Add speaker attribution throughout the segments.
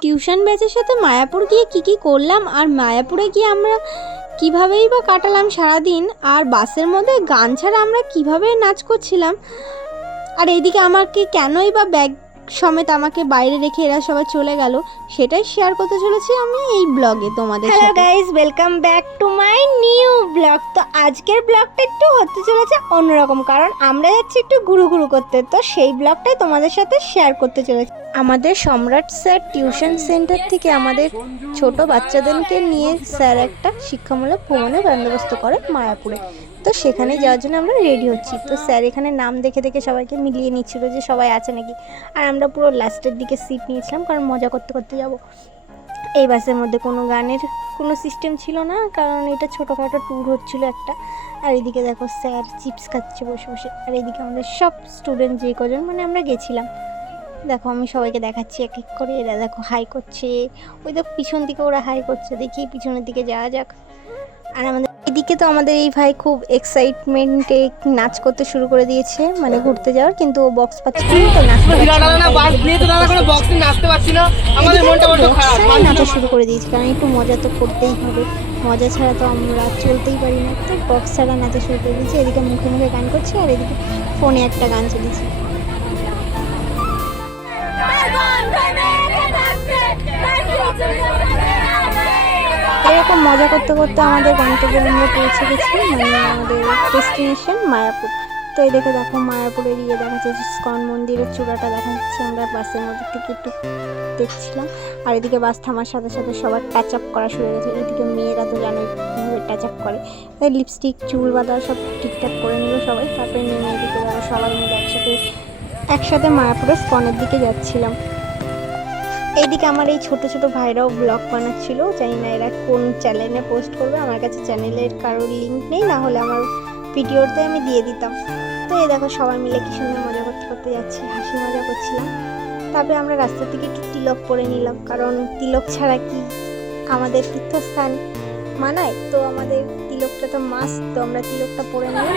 Speaker 1: Tuition ব্যাচের সাথে মায়াপুর গিয়ে কি কি করলাম আর মায়াপুরে গিয়ে আমরা কীভাবেই বা কাটালাম সারাদিন আর বাসের মধ্যে গান ছাড়া আমরা কীভাবে নাচ করছিলাম? আর এইদিকে আমাকে কেনই বা ব্যাগ সমেত আমাকে বাইরে রেখে এরা সবাই চলে গেল সেটাই শেয়ার করতে চলেছি আমি এই ব্লগে তোমাদের hello guys welcome back to my new blog তো আজকের ব্লগটা একটু হতে চলেছে অন্যরকম কারণ আমরা যাচ্ছি একটু গুরু গুরু করতে। তো সেই ব্লগটাই তোমাদের সাথে শেয়ার করতে চলেছি। আমাদের সম্রাট স্যার টিউশন সেন্টার থেকে আমাদের ছোট বাচ্চাদেরকে নিয়ে স্যার একটা শিক্ষামূলক ভ্রমণের বন্দোবস্ত করে মায়াপুরে। তো সেখানে যাওয়ার জন্য আমরা রেডি হচ্ছি। তো স্যার এখানে নাম দেখে দেখে সবাইকে মিলিয়ে নিচ্ছিল যে সবাই আছে নাকি। আর আমরা পুরো লাস্টের দিকে সিট নিয়েছিলাম কারণ মজা করতে করতে যাব। এই বাসের মধ্যে কোনো গানের কোনো সিস্টেম ছিল না, কারণ এটা ছোটোখাটো ট্যুর হচ্ছিল একটা। আর এদিকে দেখো স্যার চিপস খাচ্ছে বসে বসে। আর এদিকে আমাদের সব স্টুডেন্ট যে কজন মানে আমরা গেছিলাম। দেখো আমি সবাইকে দেখাচ্ছি এক এক করে। এরা দেখো হাই করছে। ওই দেখো পিছন দিকে ওরা হাই করছে। দেখি পিছনের দিকে যাওয়া যাক। আর আমাদের এদিকে তো আমাদের এই ভাই খুব এক্সাইটমেন্টে নাচ করতে শুরু করে দিয়েছে মানে ঘুরতে যাওয়ার কিন্তু ও বক্স পাচ্ছে
Speaker 2: তো দাদা কোনো বক্সে নাচতে পারছি না আমাদের মনটা বড্ড খারাপ।
Speaker 1: বক্সাই নাচা শুরু করে দিয়েছি কারণ একটু মজা তো করতেই হবে। মজা ছাড়া তো আমরা চলতেই পারি না তো বক্স ছাড়া নাচা শুরু করে দিয়েছি এদিকে মুখে মুখে গান করছি আর এদিকে ফোনে একটা গান চলেছে এরকম মজা করতে করতে আমাদের গন্তব্যে আমরা পৌঁছে গেছি মানে আমাদের ডেস্টিনেশন মায়াপুর। তো এই দেখে, দেখো মায়াপুরের ইয়ে দেখা যাচ্ছে স্কন মন্দিরের চূড়াটা দেখা যাচ্ছে আমরা বাসের মধ্যে থেকে একটু দেখছিলাম। আর এদিকে বাস থামার সাথে সাথে সবার টাচ আপ করা শুরু হয়ে গেছে। এদিকে মেয়েরা তো জানোই কীভাবে টাচ আপ করে। তাই লিপস্টিক চুল বাঁধা সব ঠিকঠাক করে নিল সবাই। তারপরে নেমে এদিকে সবাই মিলে একসাথে একসাথে মায়াপুরের স্কনের দিকে যাচ্ছিলাম। এইদিকে আমার এই ছোট ছোট ভাইরাও ব্লগ বানাচ্ছিল। জানি না এরা কোন চ্যানেলে পোস্ট করবে, আমার কাছে চ্যানেলের কারোর লিঙ্ক নেই, না হলে আমার ভিডিওতে আমি দিয়ে দিতাম। তো এই দেখো সবাই মিলে কি সুন্দর মজা করতে করতে যাচ্ছি, হাসি মজা করছিলাম। তারপরে আমরা রাস্তা থেকে একটু তিলক পরে নিলাম, কারণ তিলক ছাড়া কি আমাদের তীর্থস্থান মানায়? তো আমাদের তিলকটা তো মাস্ট তো আমরা তিলকটা পরে নিলাম।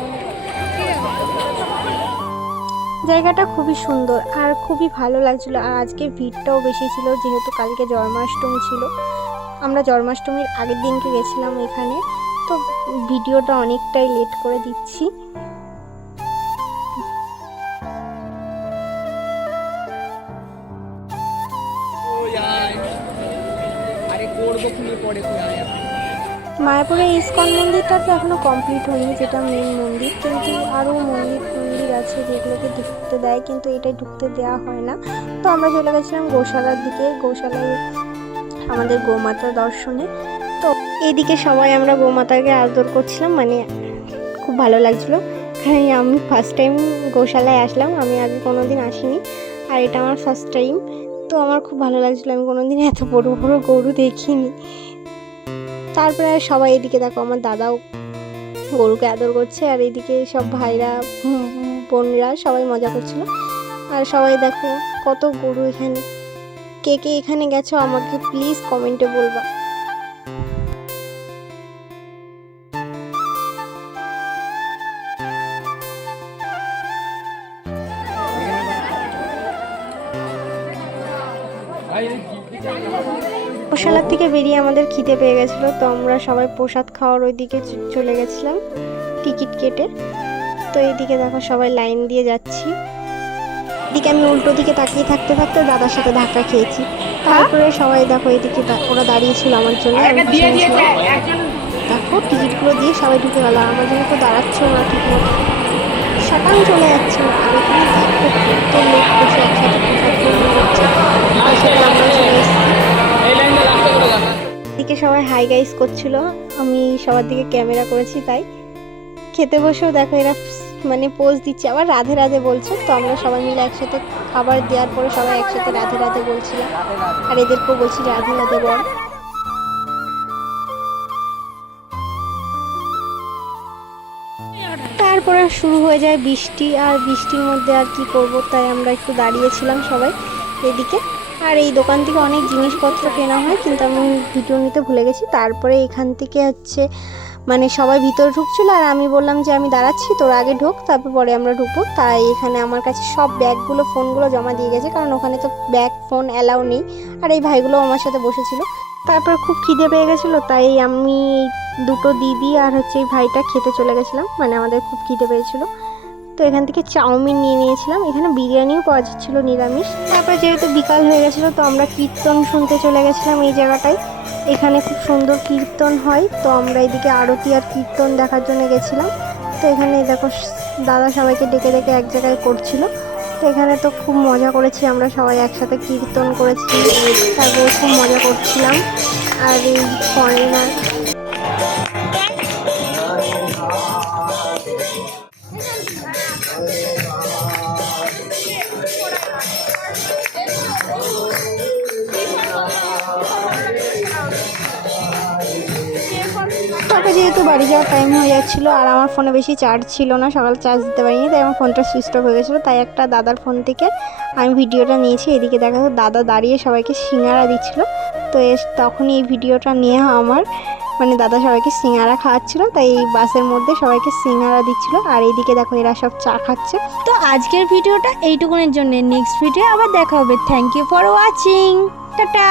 Speaker 1: জায়গাটা খুবই সুন্দর আর খুবই ভালো লাগছিল। আর আজকে ভিড়টাও বেশি ছিল, যেহেতু কালকে জন্মাষ্টমী ছিল। আমরা জন্মাষ্টমীর আগের দিনকে গেছিলাম এখানে। তো ভিডিওটা অনেকটাই লেট করে দিচ্ছি।
Speaker 2: আরে করব
Speaker 1: মায়াপুরে ইস্কন মন্দিরটা তো এখনও কমপ্লিট হয়নি, যেটা মেন মন্দির। কিন্তু আরও মন্দির মন্দির আছে যেগুলোকে ঢুকতে দেয়, কিন্তু এটাই ঢুকতে দেওয়া হয় না। তো আমরা চলে গেছিলাম গোশালার দিকে, গোশালায় আমাদের গোমাতা দর্শনে। তো এইদিকে সবাই আমরা গোমাতাকে আদর করছিলাম মানে খুব ভালো লাগছিল। কারণ আমি ফার্স্ট টাইম গোশালায় আসলাম, আমি আগে কোনো দিন আসিনি, আর এটা আমার ফার্স্ট টাইম তো আমার খুব ভালো লাগছিল, আমি কোনো দিন এত বড় বড় গরু দেখিনি। তারপরে সবাই এদিকে দেখো, আমার দাদাও গরুকে আদর করছে, আর এদিকে সব ভাইরা বোনরা সবাই মজা করছিল। আর সবাই দেখো কত গরু এখানে। কে কে এখানে গেছো আমাকে প্লিজ কমেন্টে বলবা। গোশালার থেকে বেরিয়ে আমাদের খিদে পেয়ে গেছিল তো আমরা সবাই প্রসাদ খাওয়ার ওইদিকে চ- চলে গেছিলাম টিকিট কেটে। তো এইদিকে দেখো সবাই লাইন দিয়ে যাচ্ছি। এদিকে আমি উল্টো দিকে তাকিয়ে থাকতে থাকতে দাদার সাথে ধাক্কা খেয়েছি। তারপরে সবাই দেখো এইদিকে দা- ওরা দাঁড়িয়েছিল আমার জন্য। দেখো টিকিটগুলো দিয়ে সবাই ঢুকে গেল। আমার জন্য তো দাঁড়াচ্ছেও না ঠিক মতো চলে যাচ্ছে না। সবাই হাই গাইস করছিল। আমি সবার দিকে ক্যামেরা করেছি, তাই। খেতে বসেও দেখো এরা মানে পোজ দিচ্ছে। আবার রাধে রাধে বলছে, তো আমরা সবাই মিলে একসাথে খাবার দেওয়ার পরে সবাই একসাথে রাধে রাধে বলছিলাম। আর এদেরকেও বলছি, রাধে রাধে বল। তারপরে শুরু হয়ে যায় বৃষ্টি। আর বৃষ্টির মধ্যে আর কি করব, তাই আমরা একটু দাঁড়িয়েছিলাম সবাই এদিকে। আর এই দোকান থেকে অনেক জিনিসপত্র কেনা হয়, কিন্তু আমি ভিডিও নিতে ভুলে গেছি। তারপরে এখান থেকে হচ্ছে মানে সবাই ভিতরে ঢুকছিল আর আমি বললাম যে আমি দাঁড়াচ্ছি, তোর আগে ঢোক, তারপর পরে আমরা ঢুকবো। তাই এখানে আমার কাছে সব ব্যাগগুলো, ফোনগুলো জমা দিয়ে গেছে, কারণ ওখানে তো ব্যাগ, ফোন অ্যালাউ নেই। আর এই ভাইগুলো আমার সাথে বসেছিল। তারপর খুব খিদে পেয়ে গেছিল, তাই আমি দুটো দিদি আর হচ্ছে এই ভাইটা খেতে চলে গেছিলাম। মানে আমাদের খুব খিদে পেয়েছিল। তো এখান থেকে চাউমিন নিয়ে নিয়েছিলাম। এখানে বিরিয়ানিও পাওয়া যাচ্ছিল নিরামিষ। তারপরে যেহেতু বিকাল হয়ে গেছিল, তো আমরা কীর্তন শুনতে চলে গেছিলাম এই জায়গাটায়। এখানে খুব সুন্দর কীর্তন হয়, তো আমরা এদিকে আরতি আর কীর্তন দেখার জন্য গেছিলাম। তো এখানে দেখো, দাদা সবাইকে ডেকে ডেকে এক জায়গায় করছিল। তো এখানে তো খুব মজা করেছি আমরা সবাই একসাথে কীর্তন করেছি। তারপরে খুব মজা করছিলাম। আর এই ফরেনার তারপরে যেহেতু বাড়ি যাওয়ার টাইম হয়ে যাচ্ছিল আর আমার ফোনে বেশি চার্জ ছিল না, সকাল চার্জ দিতে পারিনি, তাই আমার ফোনটা সুইচ অফ হয়ে গেছিল। তাই একটা দাদার ফোন থেকে আমি ভিডিওটা নিয়েছি, এদিকে দেখা দাদা দাঁড়িয়ে সবাইকে সিঙ্গারা দিচ্ছিল। তো তখনই এই ভিডিওটা নিয়ে আমার। মানে দাদা সবাইকে সিঙ্গারা খাওয়াচ্ছিল, তাই এই বাসের মধ্যে সবাইকে সিঙ্গারা দিচ্ছিল। আর এইদিকে দেখো এরা সব চা খাচ্ছে। তো আজকের ভিডিওটা এইটুকুনের জন্য নেক্সট ভিডিও আবার দেখা হবে। Thank you for watching tata.